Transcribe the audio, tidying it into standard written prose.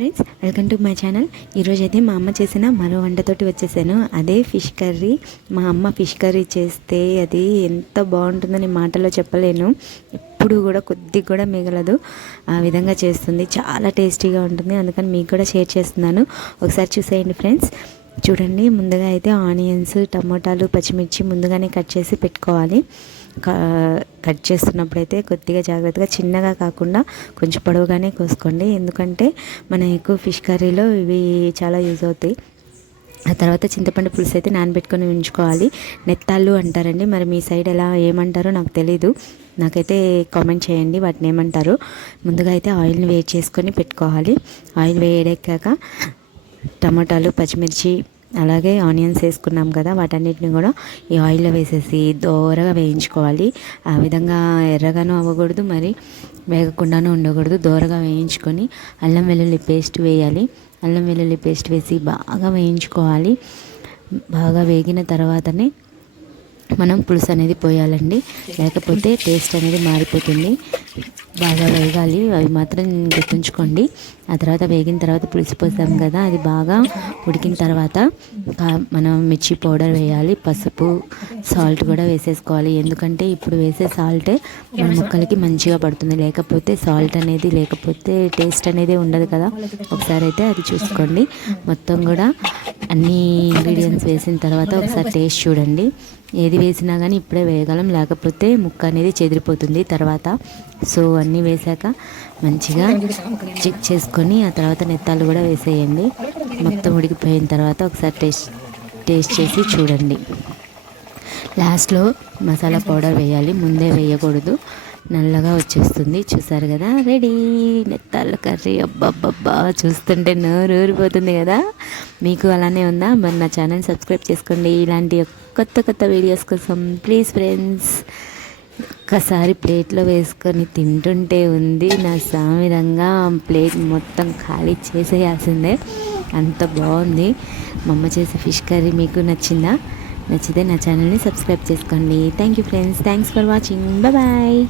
Friends, welcome to my channel. ఈరోజు అయితే మా అమ్మ చేసిన మరో వంటతోటి వచ్చేసాను. అదే ఫిష్ కర్రీ. మా అమ్మ ఫిష్ కర్రీ చేస్తే అది ఎంత బాగుంటుందని మాటలో చెప్పలేను. ఎప్పుడు కూడా కొద్దిగా కూడా మిగలదు, ఆ విధంగా చేస్తుంది. చాలా టేస్టీగా ఉంటుంది. అందుకని మీకు కూడా షేర్ చేస్తున్నాను, ఒకసారి చూసేయండి ఫ్రెండ్స్. చూడండి, ముందుగా అయితే ఆనియన్స్, టమోటాలు, పచ్చిమిర్చి ముందుగానే కట్ చేసి పెట్టుకోవాలి. కట్ చేస్తున్నప్పుడు అయితే కొద్దిగా జాగ్రత్తగా, చిన్నగా కాకుండా కొంచెం పొడవుగానే కోసుకోండి. ఎందుకంటే మన ఎక్కువ ఫిష్ కర్రీలో ఇవి చాలా యూజ్ అవుతాయి. ఆ తర్వాత చింతపండు పులుసు అయితే నానబెట్టుకొని ఉంచుకోవాలి. నెత్తాళ్ళు అంటారండి, మరి మీ సైడ్ ఎలా ఏమంటారో నాకు తెలీదు. నాకైతే కామెంట్ చేయండి వాటిని ఏమంటారు. ముందుగా అయితే ఆయిల్ని వేడి చేసుకొని పెట్టుకోవాలి. ఆయిల్ వేడెక్కాక టమాటాలు, పచ్చిమిర్చి, అలాగే ఆనియన్స్ వేసుకున్నాం కదా, వాటన్నిటిని కూడా ఈ ఆయిల్లో వేసేసి దోరగా వేయించుకోవాలి. ఆ విధంగా ఎర్రగాను అవ్వకూడదు, మరి వేగకుండానూ ఉండకూడదు. దోరగా వేయించుకొని అల్లం వెల్లుల్లి పేస్ట్ వేయాలి. అల్లం వెల్లుల్లి పేస్ట్ వేసి బాగా వేయించుకోవాలి. బాగా వేగిన తర్వాతనే మనం పులుసు అనేది పోయాలండి, లేకపోతే టేస్ట్ అనేది మారిపోతుంది. బాగా వేగాలి, అవి మాత్రం గుర్తుంచుకోండి. ఆ తర్వాత వేగిన తర్వాత పులుసు పోసాం కదా, అది బాగా ఉడికిన తర్వాత మనం మిర్చి పౌడర్ వేయాలి. పసుపు, సాల్ట్ కూడా వేసేసుకోవాలి. ఎందుకంటే ఇప్పుడు వేసే సాల్టే మన ముక్కలకి మంచిగా పడుతుంది. లేకపోతే సాల్ట్ అనేది లేకపోతే టేస్ట్ అనేది ఉండదు కదా. ఒకసారి అయితే అది చూసుకోండి. మొత్తం కూడా అన్ని ఇంగ్రీడియంట్స్ వేసిన తర్వాత ఒకసారి టేస్ట్ చూడండి. ఏది వేసినా కానీ ఇప్పుడే వేయగలం, లేకపోతే ముక్క అనేది చెదిరిపోతుంది తర్వాత. సో అన్నీ వేసాక మంచిగా చెక్ చేసుకొని ఆ తర్వాత నెత్తాలు కూడా వేసేయండి. మొత్తం ఉడికిపోయిన తర్వాత ఒకసారి టేస్ట్ చేసి చూడండి. లాస్ట్లో మసాలా పౌడర్ వేయాలి, ముందే వేయకూడదు, నల్లగా వచ్చేస్తుంది. చూసారు కదా, రెడీ నెత్తాళ్ళ కర్రీ. అబ్బబ్బబ్బా, చూస్తుంటే నోరు ఊరిపోతుంది కదా. మీకు అలానే ఉందా? మరి నా ఛానల్ సబ్స్క్రైబ్ చేసుకోండి. ఇలాంటి కొత్త కొత్త వీడియోస్ కోసం ప్లీజ్ ఫ్రెండ్స్. ఒక్కసారి ప్లేట్లో వేసుకొని తింటుంటే ఉంది నా సామిరంగా ప్లేట్ మొత్తం ఖాళీ చేసేయాల్సిందే, అంత బాగుంది. మా అమ్మ చేసే ఫిష్ కర్రీ మీకు నచ్చిందా? నచ్చితే నా ఛానల్ని సబ్స్క్రైబ్ చేసుకోండి. Thank you friends, thanks for watching. Bye.